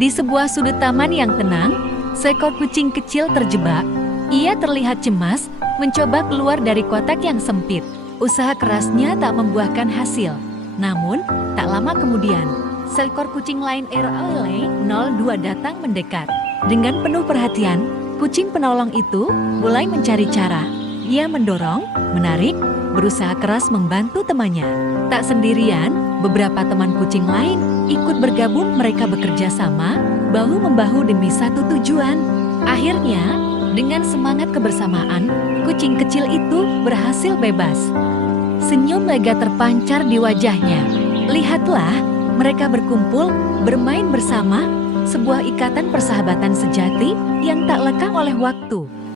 Di sebuah sudut taman yang tenang, seekor kucing kecil terjebak. Ia terlihat cemas, mencoba keluar dari kotak yang sempit. Usaha kerasnya tak membuahkan hasil. Namun, tak lama kemudian, seekor kucing lain RLE02 datang mendekat. Dengan penuh perhatian, kucing penolong itu mulai mencari cara. Ia mendorong, menarik, berusaha keras membantu temannya. Tak sendirian, beberapa teman kucing lain ikut bergabung. Mereka bekerja sama, bahu-membahu demi satu tujuan. Akhirnya, dengan semangat kebersamaan, kucing kecil itu berhasil bebas. Senyum lega terpancar di wajahnya. Lihatlah, mereka berkumpul, bermain bersama, sebuah ikatan persahabatan sejati yang tak lekang oleh waktu.